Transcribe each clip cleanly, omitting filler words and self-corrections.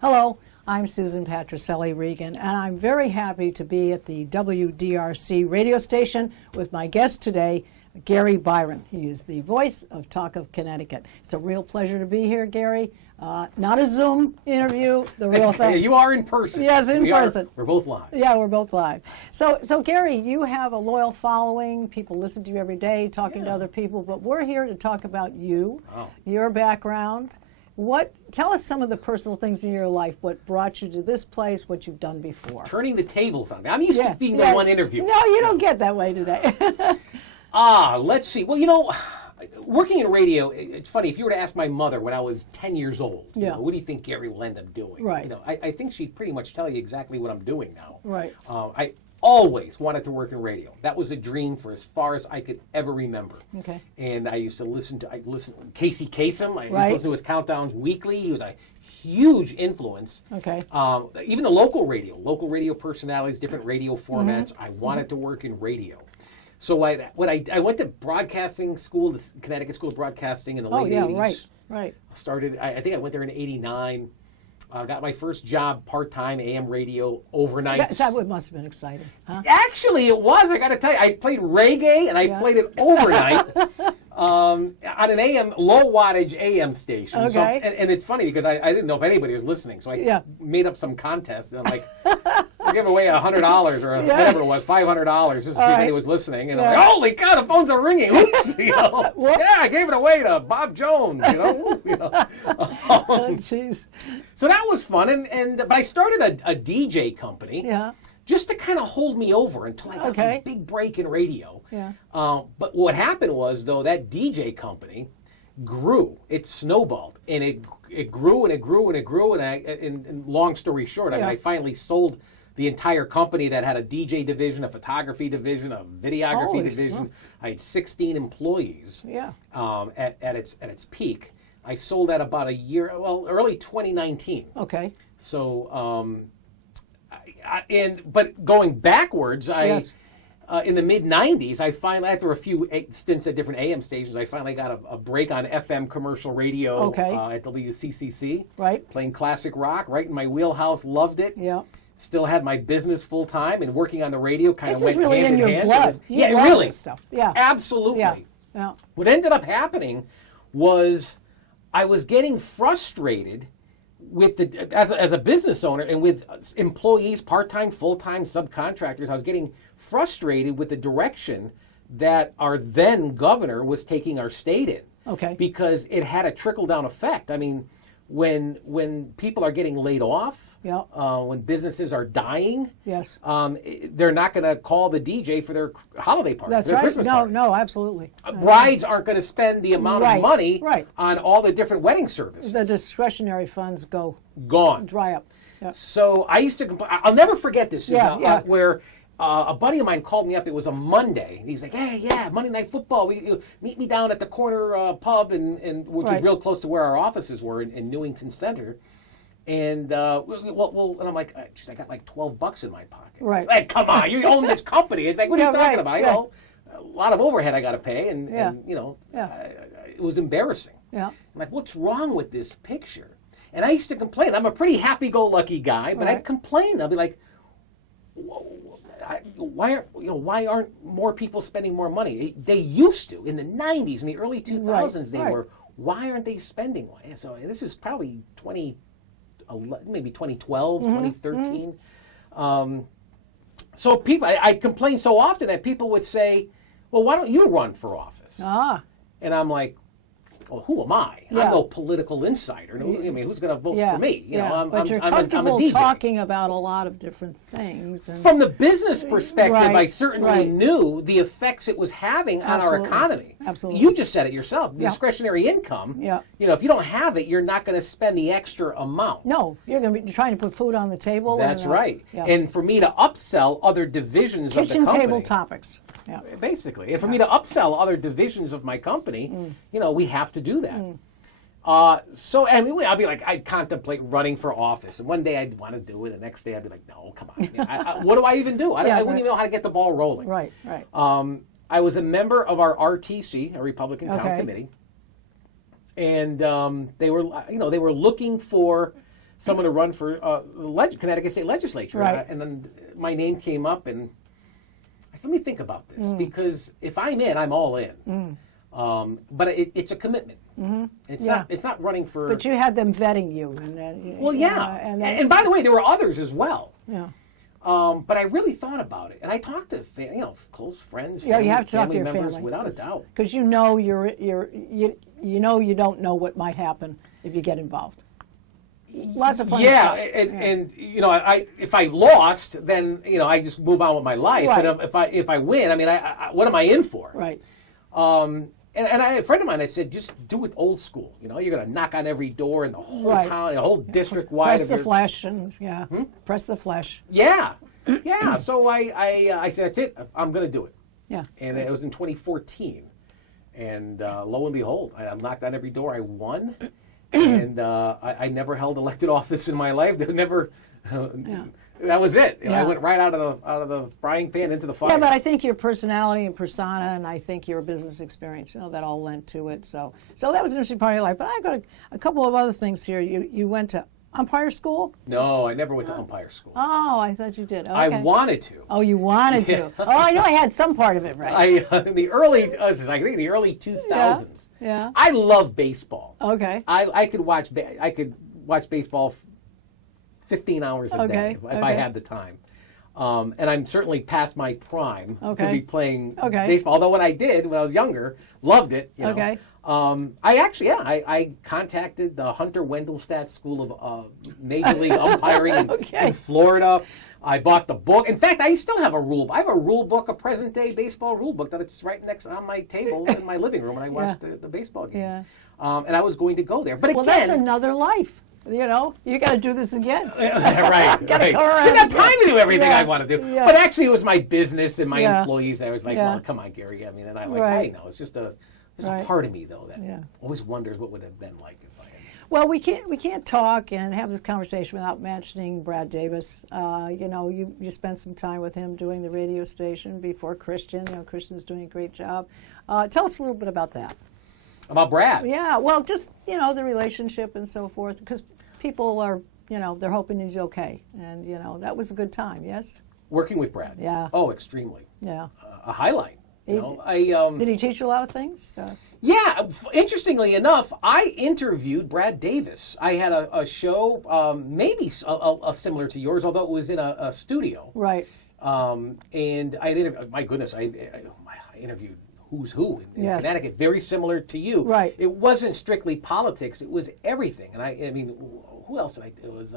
Hello, I'm Susan Patricelli-Regan, and I'm very happy to be at the WDRC radio station with my guest today, Gary Byron. He is the voice of Talk of Connecticut. It's a real pleasure to be here, Gary. Not a Zoom interview, the real thing. Yeah, you are in person. Yes, in person. We're both live. Yeah, we're both live. So Gary, you have a loyal following. People listen to you every day, talking to other people, but we're here to talk about you, your background. Tell us some of the personal things in your life, what brought you to this place, what you've done before. Turning the tables on me. I'm used to being the one interview. No, you don't get that way today. Let's see. Well, you know, working in radio, it's funny. If you were to ask my mother when I was 10 years old, you know, what do you think Gary will end up doing? Right. You know, I think she'd pretty much tell you exactly what I'm doing now. Right. I always wanted to work in radio. That was a dream for as far as I could ever remember. Okay. And I used to listen to Casey Kasem. I used to listen to his countdowns weekly. He was a huge influence. Okay. Even the local radio personalities, different radio formats. I wanted to work in radio. So I went to broadcasting school, the Connecticut School of Broadcasting in the late 80s. Right. Started, I think I went there in 89. Got my first job part-time AM radio overnight. That must have been exciting, huh? Actually, it was. I got to tell you, I played reggae and I played it overnight on an AM, low wattage AM station. Okay. So, and it's funny because I didn't know if anybody was listening, so I made up some contest. And I'm like, I gave away $100 or whatever it was, $500 just to see if anybody was listening. And I'm like, holy cow, the phones are ringing. Oops, you know. Yeah, I gave it away to Bob Jones, you know. Oh, jeez. So that was fun, but I started a DJ company just to kind of hold me over until I got my big break in radio. Yeah. But what happened was, though, that DJ company grew. It snowballed, and it grew and it grew and it grew. And long story short, I mean, I finally sold the entire company that had a DJ division, a photography division, a videography division. I had 16 employees. Yeah. At its peak. I sold that about a year, early 2019. Okay. So, but going backwards, in the mid 90s, I finally, after a few stints at different AM stations, I finally got a break on FM commercial radio at WCCC. Right. Playing classic rock, right in my wheelhouse. Loved it. Yeah. Still had my business full time, and working on the radio kind of went really hand in hand. Blood. Yeah, really. Stuff. Yeah. Absolutely. Yeah. What ended up happening was I was getting frustrated with as a business owner and with employees, part-time, full-time, subcontractors. I was getting frustrated with the direction that our then governor was taking our state in. Okay. Because it had a trickle-down effect. I mean, when people are getting laid off, when businesses are dying, they're not going to call the DJ for their holiday party. That's their right. Christmas party. No, absolutely. Brides aren't going to spend the amount of money on all the different wedding services. The discretionary funds gone, dry up. Yep. So I used to complain. I'll never forget this. Where a buddy of mine called me up. It was a Monday, and he's like, "Hey, Monday Night Football. You meet me down at the corner pub, and which is real close to where our offices were in Newington Center." And and I'm like, "Geez, I got like $12 in my pocket." Right. Like, come on, you own this company. It's like, what are you talking about? Well, a lot of overhead I got to pay, and you know, it was embarrassing. Yeah. I'm like, what's wrong with this picture? And I used to complain. I'm a pretty happy-go-lucky guy, but I'd complain. I'd be like, why aren't more people spending more money? They used to in the 90s, in the early 2000s. They were. Why aren't they spending more? So this is probably maybe 2012, 2013. So people, I complained so often that people would say, "Well, why don't you run for office?" And I'm like, well, who am I? I'm no political insider. I mean, who's going to vote for me? You know, but you're comfortable talking about a lot of different things. And from the business perspective, I certainly knew the effects it was having on our economy. Absolutely. You just said it yourself. Discretionary income. Yeah. You know, if you don't have it, you're not going to spend the extra amount. No, you're going to be trying to put food on the table. That's right. Yeah. And for me to upsell other divisions of the company. Kitchen table topics. Yeah. Basically. And for me to upsell other divisions of my company, you know, we have to do that. So, I mean, I'd contemplate running for office. And one day I'd want to do it. The next day I'd be like, no, come on. What do I even do? I wouldn't even know how to get the ball rolling. Right. I was a member of our RTC, a Republican Town Committee. And they were looking for someone to run for the Connecticut State Legislature. Right. And then my name came up, and I said, let me think about this, because if I'm in, I'm all in. But it's a commitment. It's not running for. But you had them vetting you, and then. Well, yeah, and by the way, there were others as well. Yeah. But I really thought about it, and I talked to close friends, you have to talk to your members, family, without a doubt, because you know you don't know what might happen if you get involved. Lots of fun stuff. And I if I lost, then I just move on with my life. Right. But if I win, I mean, I what am I in for? Right. And a friend of mine, I said, just do it old school. You're going to knock on every door in the whole town, the whole district wide. Press the flesh, and press the flesh. Yeah, yeah. So I said, that's it. I'm going to do it. Yeah. And it was in 2014, and lo and behold, I knocked on every door. I won, and I never held elected office in my life. Never. That was it. I went right out of the frying pan into the fire. Yeah, but I think your personality and persona, and I think your business experience, that all lent to it. So that was an interesting part of your life. But I got a couple of other things here. You went to umpire school? No, I never went to umpire school. Oh, I thought you did. Okay. I wanted to. Oh, you wanted to. Oh, I know I had some part of it right. In the early, I think in the early 2000s. Yeah. I love baseball. Okay. I could watch baseball 15 hours a day if I had the time. And I'm certainly past my prime to be playing baseball. Although what I did when I was younger, loved it. Okay. I contacted the Hunter Wendelstadt School of Major League Umpiring in Florida. I bought the book. In fact, I still have a rule. I have a rule book, a present-day baseball rule book that it's right next on my table in my living room when I watch the baseball games. Yeah. And I was going to go there, but again, that's another life. You got to do this again. Right. Gotta go around. I got time to do everything I want to do. Yeah. But actually, it was my business and my employees. I was like, well, come on, Gary. I mean, and I know it's just a part of me though that always wonders what would have been like if I had. Well, we can't talk and have this conversation without mentioning Brad Davis. You spent some time with him doing the radio station before Christian. Christian's doing a great job. Tell us a little bit about that. About Brad? Yeah, well, just, the relationship and so forth, because people are, they're hoping he's okay. And, that was a good time, yes? Working with Brad? Yeah. Oh, extremely. Yeah. A highlight. Did he teach you a lot of things? Yeah, interestingly enough, I interviewed Brad Davis. I had a show, maybe similar to yours, although it was in a studio. Right. And I interviewed, my goodness, I interviewed who's who in Connecticut, very similar to you. Right. It wasn't strictly politics; it was everything. And I mean, who else did I? It was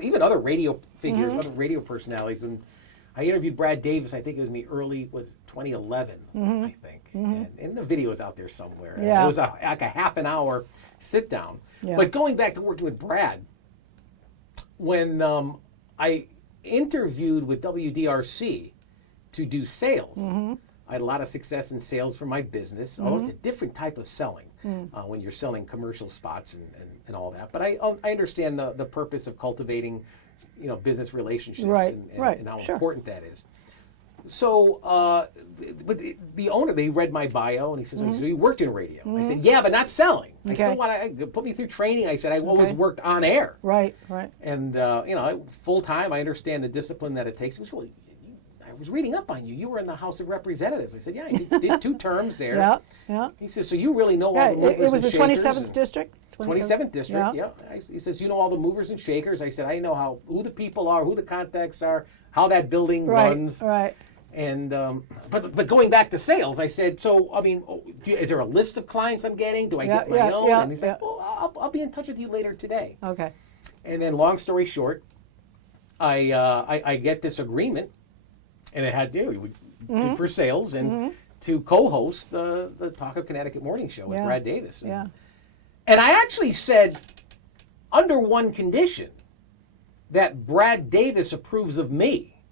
even other radio figures, other radio personalities. And I interviewed Brad Davis. I think it was 2011. I think, and the video is out there somewhere. Yeah. It was like a half an hour sit down. Yeah. But going back to working with Brad, when I interviewed with WDRC to do sales. I had a lot of success in sales for my business, although it's a different type of selling when you're selling commercial spots and all that. But I understand the purpose of cultivating, business relationships and how important that is. So, but the owner, they read my bio and he says, "So you worked in radio?" I said, "Yeah, but not selling. I still want to put me through training." I said, "I always worked on air." Right. And full time, I understand the discipline that it takes. He goes, "Well, I was reading up on you. You were in the House of Representatives." I said, "Yeah, I did 2 terms there." Yeah. He says, "So you really know all the movers and shakers?" It was the 27th district? 27th district, yeah. He says, "You know all the movers and shakers?" I said, "I know who the people are, who the contacts are, how that building runs." Right. And but going back to sales, I said, "So I mean, is there a list of clients I'm getting? Do I get my own?" And he said, "Well, I'll be in touch with you later today." Okay. And then, long story short, I get this agreement. And it had for sales and to co-host the Talk of Connecticut morning show with Brad Davis. And I actually said, under one condition, that Brad Davis approves of me.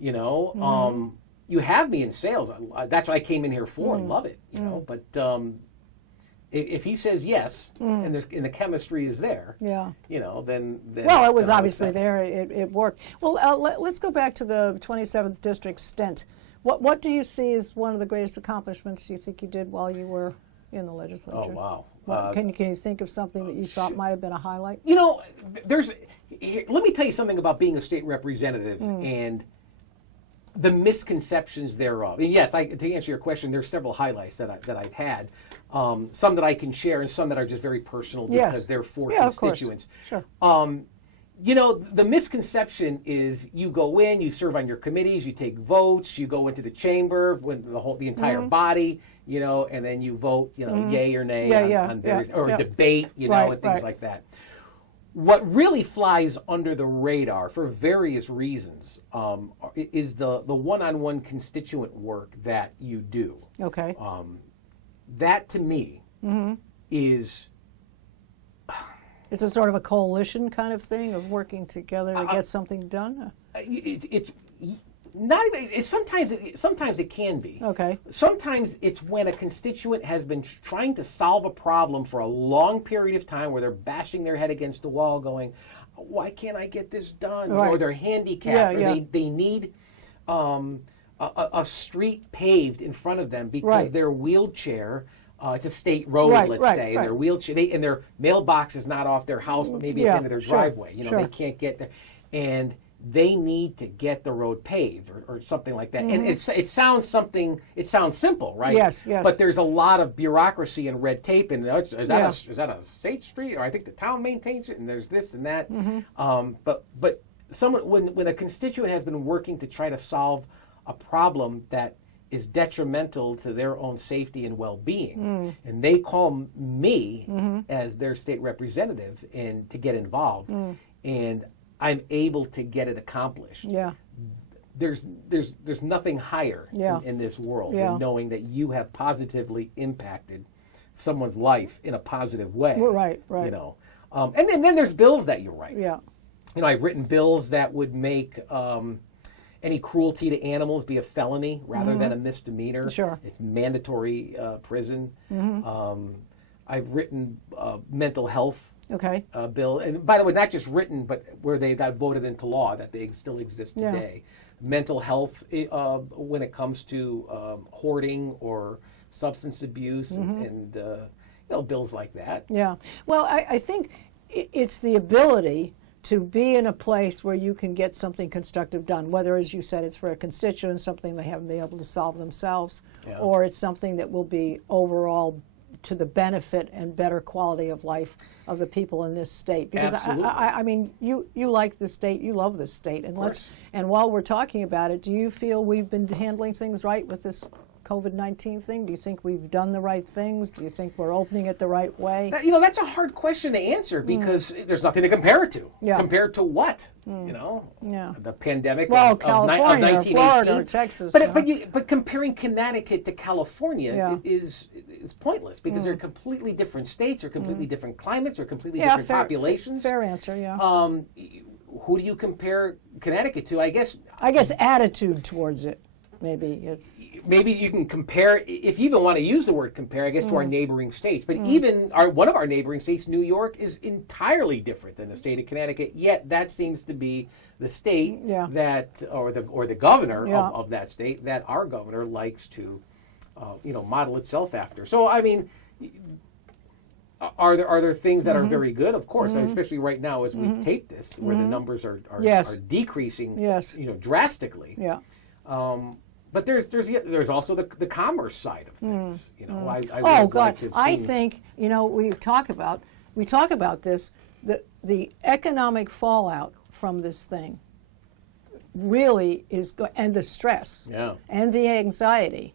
You have me in sales. That's what I came in here for and love it. But if he says yes, and the chemistry is there, then well, it was obviously there. It worked. Well, let's go back to the 27th district stint. What do you see as one of the greatest accomplishments you think you did while you were in the legislature? Oh, wow. Can you think of something that you thought might have been a highlight? You know, let me tell you something about being a state representative and the misconceptions thereof. And yes, to answer your question, there's several highlights that I've had. Some that I can share and some that are just very personal because they're for constituents. Of course. Sure. You know, the misconception is you go in, you serve on your committees, you take votes, you go into the chamber with the entire body, you know, and then you vote, you know, yay or nay on various, or debate, you know, and things like that. What really flies under the radar for various reasons is the one-on-one constituent work that you do. Okay. That to me is... It's a sort of a coalition kind of thing of working together to get something done? It's not even... Sometimes it can be. Okay. Sometimes it's when a constituent has been trying to solve a problem for a long period of time where they're bashing their head against the wall going, why can't I get this done? Right. Or they're handicapped, or they need a street paved in front of them because their wheelchair... it's a state road, let's say, and their wheelchair, and their mailbox is not off their house, but maybe at the end of their driveway. You know, they can't get there, and they need to get the road paved or something like that. And it sounds simple, right? Yes, yes. But there's a lot of bureaucracy and red tape, and is that a state street, or I think the town maintains it, and there's this and that. But when a constituent has been working to try to solve a problem that is detrimental to their own safety and well-being, and they call me as their state representative and to get involved, and I'm able to get it accomplished. Yeah. There's nothing higher in this world than knowing that you have positively impacted someone's life in a positive way. Right. You know, and then there's bills that you write. Yeah. You know, I've written bills that would make any cruelty to animals be a felony rather than a misdemeanor. Sure. It's mandatory prison. I've written mental health bill. And by the way, not just written, but where they got voted into law, that they still exist today. Mental health when it comes to hoarding or substance abuse and you know, bills like that. Yeah. Well, I think it's the ability to be in a place where you can get something constructive done, whether, as you said, it's for a constituent, something they haven't been able to solve themselves, or it's something that will be overall to the benefit and better quality of life of the people in this state. Because I mean, you like the state, you love this state, and while we're talking about it, do you feel we've been handling things right with this COVID-19 thing? Do you think we've done the right things? Do you think we're opening it the right way? You know, that's a hard question to answer because there's nothing to compare it to. Compared to what? You know, the pandemic of California, 1918. or Florida, or Texas. But comparing Connecticut to California is pointless because they're completely different states, or completely different climates, or completely different populations. Fair answer. Yeah. Who do you compare Connecticut to? I guess attitude towards it. Maybe you can compare, if you even want to use the word compare, I guess, to our neighboring states. But even one of our neighboring states, New York, is entirely different than the state of Connecticut. Yet that seems to be the state that, or the governor of that state, that our governor likes to, model itself after. So I mean, are there things that are very good? Of course, especially right now as we tape this, where the numbers are decreasing, drastically. Yeah. But there's also the commerce side of things. You know, I think we talk about this. The economic fallout from this thing really is, and the stress and the anxiety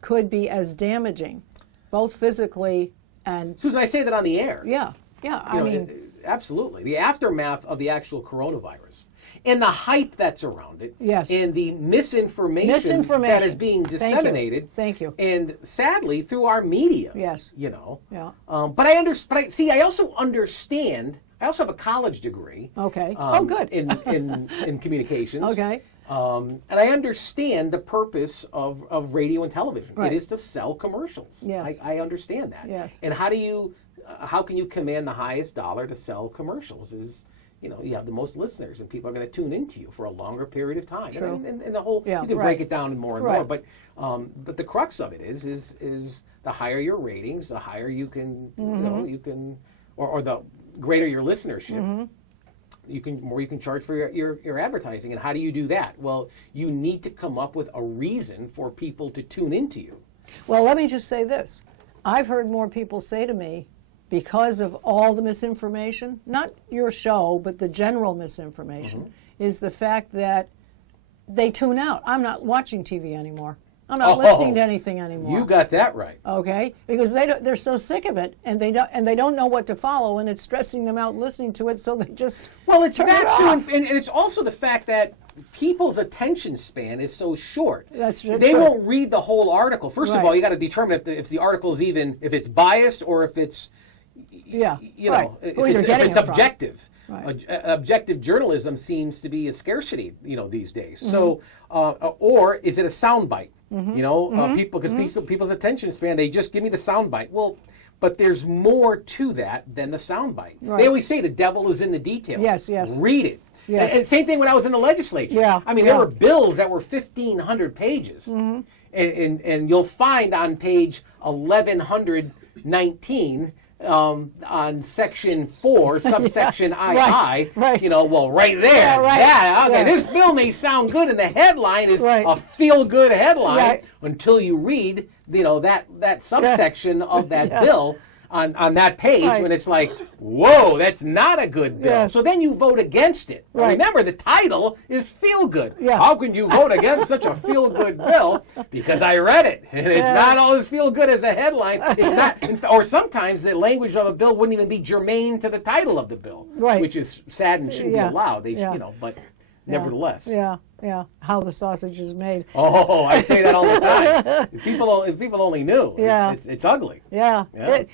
could be as damaging, both physically and. Susan, I say that on the air. Yeah. I mean, absolutely. The aftermath of the actual coronavirus. And the hype that's around it, and the misinformation that is being disseminated. Thank you. And sadly, through our media. Yes. You know. Yeah. But I also understand. I also have a college degree. Okay. Good. in communications. Okay. And I understand the purpose of radio and television. Right. It is to sell commercials. Yes. I understand that. Yes. And how can you command the highest dollar to sell commercials? you have the most listeners, and people are going to tune into you for a longer period of time. True. And the whole, you can break it down more and more, but the crux of it is the higher your ratings, the higher you can, you can, or the greater your listenership. More you can charge for your advertising. And how do you do that? Well, you need to come up with a reason for people to tune into you. Well, let me just say this. I've heard more people say to me, because of all the misinformation, not your show, but the general misinformation, is the fact that they tune out. I'm not watching TV anymore. I'm not listening to anything anymore. You got that right. Okay, because they're so sick of it, and they don't know what to follow, and it's stressing them out listening to it. So they just it's turn that it too, off. and it's also the fact that people's attention span is so short. That's they true. won't read the whole article. First of all, you got to determine if the article is if it's biased or if it's if it's objective. Right. Objective journalism seems to be a scarcity, these days. So, or is it a soundbite? People's attention span, they just give me the soundbite. Well, but there's more to that than the soundbite. Right. They always say the devil is in the details. Yes. Read it. Yes. And same thing when I was in the legislature. Yeah. I mean, there were bills that were 1,500 pages. And you'll find on page 1119, on section 4, subsection II, right. right there. Yeah, right. This bill may sound good, and the headline is a feel-good headline until you read, that subsection of that bill on that page, when it's like, whoa, that's not a good bill. So then you vote against it. Now remember, the title is feel-good. How can you vote against such a feel-good bill? Because I read it, and it's not all as feel-good as a headline. It's not, or sometimes the language of a bill wouldn't even be germane to the title of the bill, which is sad and shouldn't be allowed. They, but nevertheless. Yeah, how the sausage is made. Oh, I say that all the time. If people only knew, it's ugly. It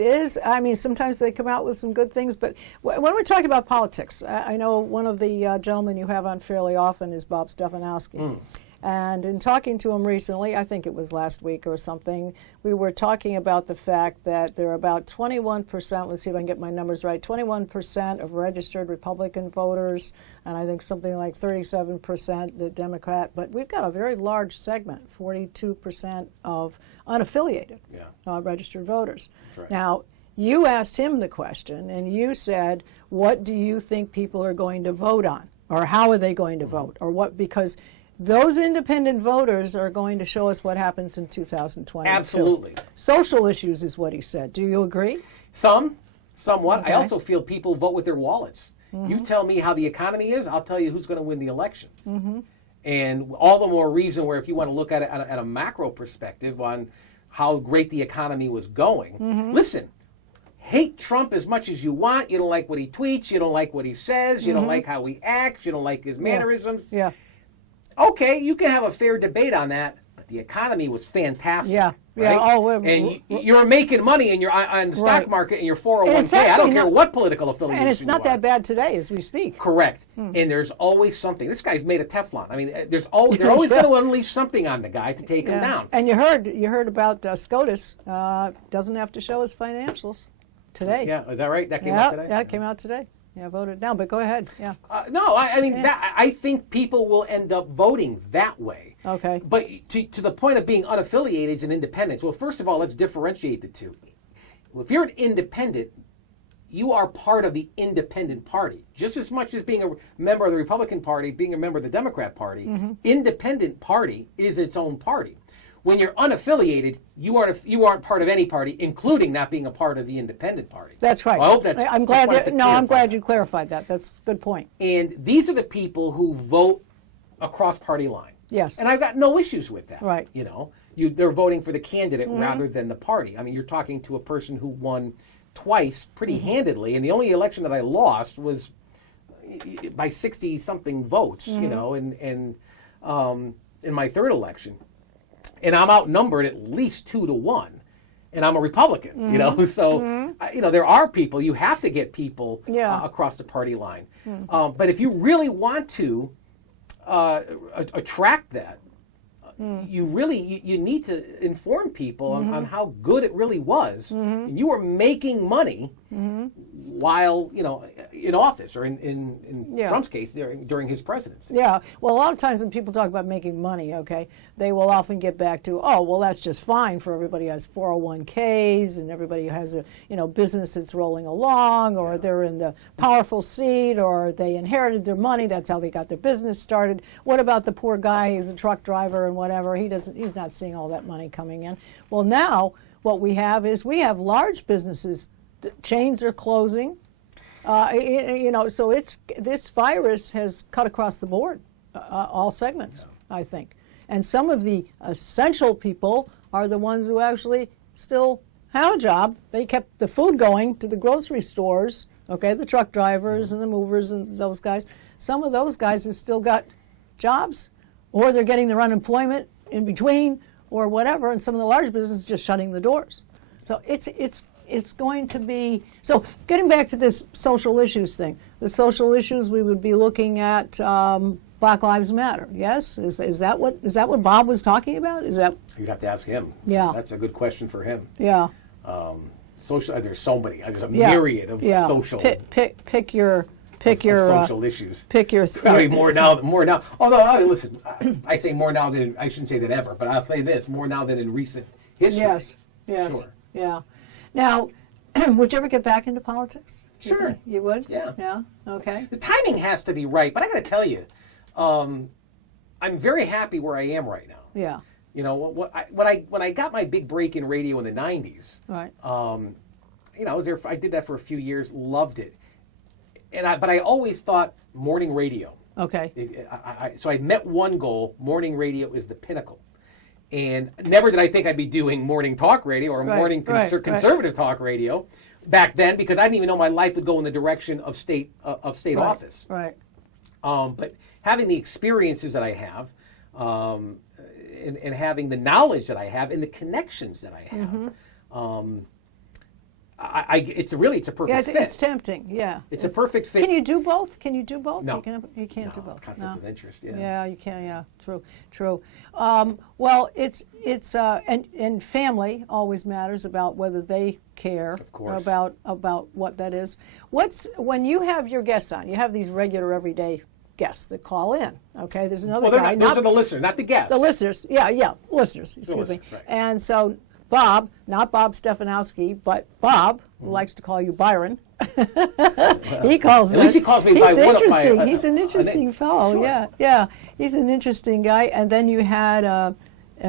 is. I mean, sometimes they come out with some good things, but when we're talking about politics, I know one of the gentlemen you have on fairly often is Bob Stefanowski. And in talking to him recently, I think it was last week or something, we were talking about the fact that there are about 21%, let's see if I can get my numbers right, 21% of registered Republican voters, and I think something like 37% the Democrat, but we've got a very large segment, 42% of unaffiliated registered voters. That's right. Now, you asked him the question, and you said, what do you think people are going to vote on? Or how are they going to vote? Or what, because those independent voters are going to show us what happens in 2022. Absolutely. Social issues is what he said. Do you agree? Somewhat. Okay. I also feel people vote with their wallets. You tell me how the economy is, I'll tell you who's going to win the election. And all the more reason where if you want to look at it at a macro perspective on how great the economy was going. Listen, hate Trump as much as you want. You don't like what he tweets. You don't like what he says. You don't like how he acts. You don't like his mannerisms. Okay, you can have a fair debate on that, but the economy was fantastic. Right? And you're making money in on the stock market in your 401k. I don't care what political affiliation and it's not you are. that bad today as we speak. Correct. And there's always something. This guy's made of Teflon. I mean, they're always going to unleash something on the guy to take him down. And you heard about SCOTUS doesn't have to show his financials today. Yeah, is that right? That came out today? Yeah, it came out today. Yeah, voted down, but go ahead. Yeah. No, I mean, I think people will end up voting that way. Okay. But to the point of being unaffiliated and independents, well, first of all, let's differentiate the two. If you're an independent, you are part of the independent party. Just as much as being a member of the Republican Party, being a member of the Democrat Party, independent party is its own party. When you're unaffiliated, you aren't part of any party, including not being a part of the independent party. That's right. Well, I hope that's. I'm glad you clarified that. That's a good point. And these are the people who vote across party line. Yes. And I've got no issues with that. Right. They're voting for the candidate rather than the party. I mean, you're talking to a person who won twice pretty handedly, and the only election that I lost was by 60-something votes. In my third election. And I'm outnumbered at least 2-1, and I'm a Republican, So, there are people, you have to get people across the party line. But if you really want to attract that, you need to inform people on how good it really was. And you were making money while, in office, or in Yeah. Trump's case, during his presidency. Yeah. Well, a lot of times when people talk about making money, okay, they will often get back to, oh, well, that's just fine for everybody who has 401ks and everybody who has a, business that's rolling along, or they're in the powerful seat, or they inherited their money. That's how they got their business started. What about the poor guy who's a truck driver and whatever? He's not seeing all that money coming in. Well, now what we have large businesses. The chains are closing. So this virus has cut across the board, all segments, I think. And some of the essential people are the ones who actually still have a job. They kept the food going to the grocery stores, okay, the truck drivers and the movers and those guys. Some of those guys have still got jobs, or they're getting their unemployment in between, or whatever, and some of the large businesses just shutting the doors. So it's going to be, so getting back to this social issues thing, the social issues we would be looking at Black Lives Matter, yes? Is that what Bob was talking about? Is that? You'd have to ask him. Yeah. That's a good question for him. Yeah. Social, there's so many, there's a myriad of social. Pick your social issues. Pick your. Probably more now. Although, listen, I say more now than, I shouldn't say that ever, but I'll say this, more now than in recent history. Yes. Sure. Yeah. Now, would you ever get back into politics? Sure. You would? Yeah. Yeah. Okay. The timing has to be right, but I got to tell you, I'm very happy where I am right now. Yeah. When I got my big break in radio in the 90s, Right. I was there. I did that for a few years, loved it, but I always thought morning radio. Okay. So I met one goal: morning radio is the pinnacle. And never did I think I'd be doing morning talk radio or morning conservative talk radio back then, because I didn't even know my life would go in the direction of state office. Right. But having the experiences that I have, and having the knowledge that I have, and the connections that I have, it's a perfect fit. It's tempting. Yeah. It's a perfect fit. Can you do both? No. You can't do both. Conflict of interest. Yeah. Yeah, you can. Yeah, true. Well, it's and family always matters about whether they care Of course. about what that is. When you have your guests on, you have these regular everyday guests that call in. Okay, there's another guy. Those are the listeners, not the guests. The listeners. Yeah, listeners. Excuse me. Right. And so Bob, not Bob Stefanowski, but Bob, who likes to call you Byron. He calls. At least he calls me by one of my. He's an interesting fellow. Sure. Yeah. He's an interesting guy. And then you had an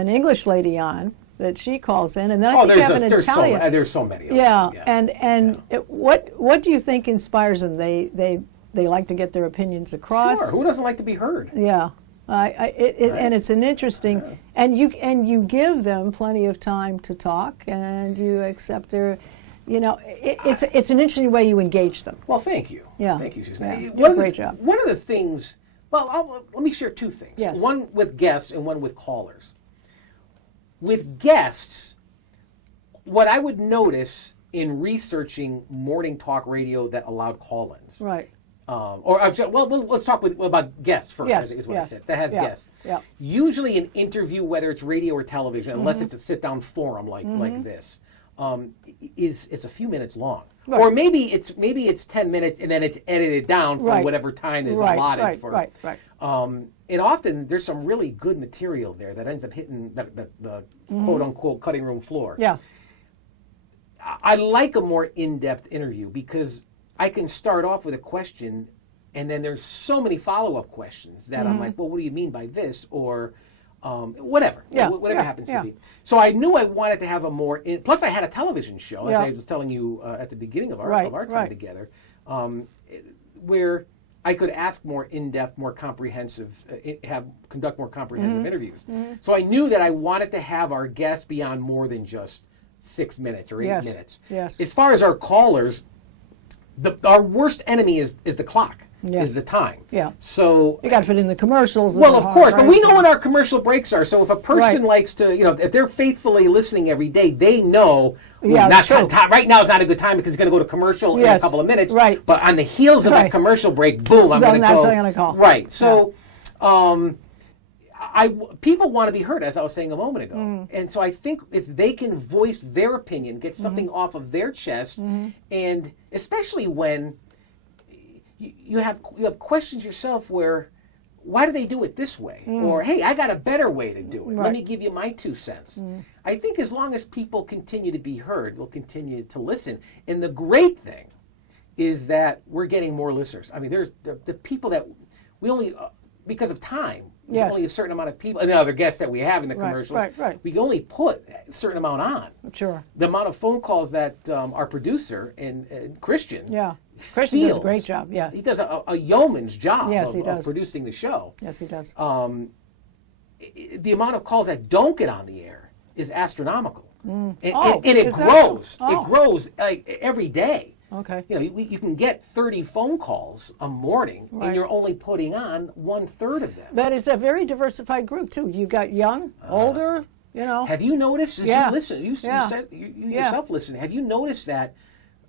English lady on that she calls in, and then I think you have an Italian. There's so many. Of yeah. them. And what do you think inspires them? They like to get their opinions across. Sure. Who doesn't like to be heard? Yeah. And it's an interesting, and you give them plenty of time to talk, and you accept their, it's an interesting way you engage them. Well, thank you. Yeah. Thank you, Susan. Yeah. You do a great job. One of the things, let me share two things. Yes. One with guests and one with callers. With guests, what I would notice in researching morning talk radio that allowed call-ins. Right. Let's talk about guests first. Yes, is what yes. I said. That has guests. Yeah. Usually, an interview, whether it's radio or television, unless it's a sit-down forum like this, is a few minutes long, Right. or maybe it's 10 minutes and then it's edited down from whatever time is allotted for. Right. And often there's some really good material there that ends up hitting the quote-unquote cutting room floor. Yeah. I like a more in-depth interview because I can start off with a question, and then there's so many follow-up questions that I'm like, well, what do you mean by this? Or whatever. Yeah, whatever happens to be. So I knew I wanted to have a more... plus, I had a television show, as I was telling you at the beginning of our time together, where I could ask more in-depth, more comprehensive, conduct more comprehensive interviews. So I knew that I wanted to have our guests be on more than just 6 minutes or 8 minutes. Yes. As far as our callers... our worst enemy is the clock, is the time. Yeah. So you got to fit in the commercials. Well, of course, but we know when our commercial breaks are. So if a person likes to, if they're faithfully listening every day, they know. Right now is not a good time because it's going to go to commercial in a couple of minutes. Right. But on the heels of that commercial break, boom, I'm going to go. That's what I'm going to call. Right. So, people want to be heard, as I was saying a moment ago. And so I think if they can voice their opinion, get something off of their chest, and especially when you have questions yourself where, why do they do it this way? Or, hey, I got a better way to do it. Let me give you my 2 cents. I think as long as people continue to be heard, they'll continue to listen. And the great thing is that we're getting more listeners. I mean, there's the people that we only, because of time, there's only a certain amount of people, and the other guests that we have in the commercials, we can only put a certain amount on. Sure. The amount of phone calls that our producer, and Christian, Christian does a great job. Yeah, he does a yeoman's job of producing the show. Yes, he does. The amount of calls that don't get on the air is astronomical, and it grows. It grows like every day. Okay. You know, you can get 30 phone calls a morning, and you're only putting on 1/3 of them. But it's a very diversified group too. You've got young, older. You know. Have you noticed? As you listen, you said you yourself listen. Have you noticed that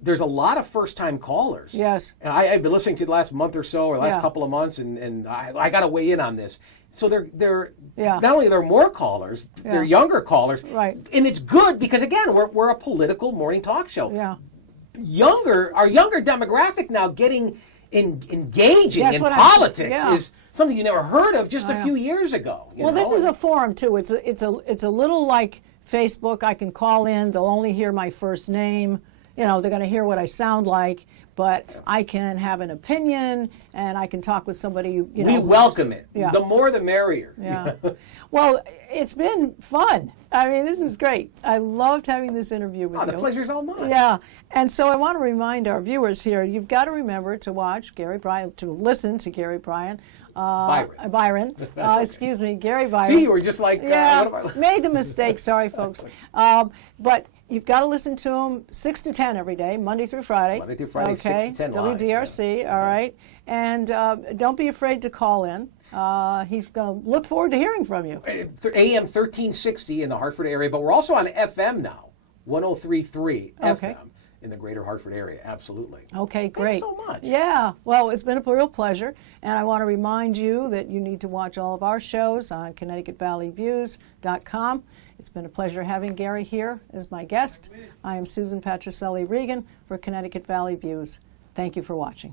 there's a lot of first-time callers? Yes. And I've been listening to the last month or so, or last couple of months, and I got to weigh in on this. So they're not only are there more callers, they're younger callers, and it's good because again we're a political morning talk show. Yeah. Our younger demographic now engaging in politics is something you never heard of just a few years ago. Well, this is a forum too. It's a little like Facebook. I can call in. They'll only hear my first name. You know, they're going to hear what I sound like, but I can have an opinion and I can talk with somebody. You know, we welcome it. Yeah. The more, the merrier. Yeah. Well, it's been fun. I mean, this is great. I loved having this interview with you. The pleasure's all mine. Yeah. And so I want to remind our viewers here, you've got to remember to watch Gary Bryan, to listen to Gary Bryan. Byron. Excuse me, Gary Byron. See, you were just like, made the mistake. Sorry, folks. But you've got to listen to him 6 to 10 every day, Monday through Friday. Monday through Friday, 6 to 10 live. WDRC, all right. And don't be afraid to call in. He's going to look forward to hearing from you. AM 1360 in the Hartford area, but we're also on FM now, 103.3 FM in the greater Hartford area. Absolutely. Okay, great. Thanks so much. Yeah. Well, it's been a real pleasure. And I want to remind you that you need to watch all of our shows on ConnecticutValleyViews.com. It's been a pleasure having Gary here as my guest. I am Susan Patricelli Regan for Connecticut Valley Views. Thank you for watching.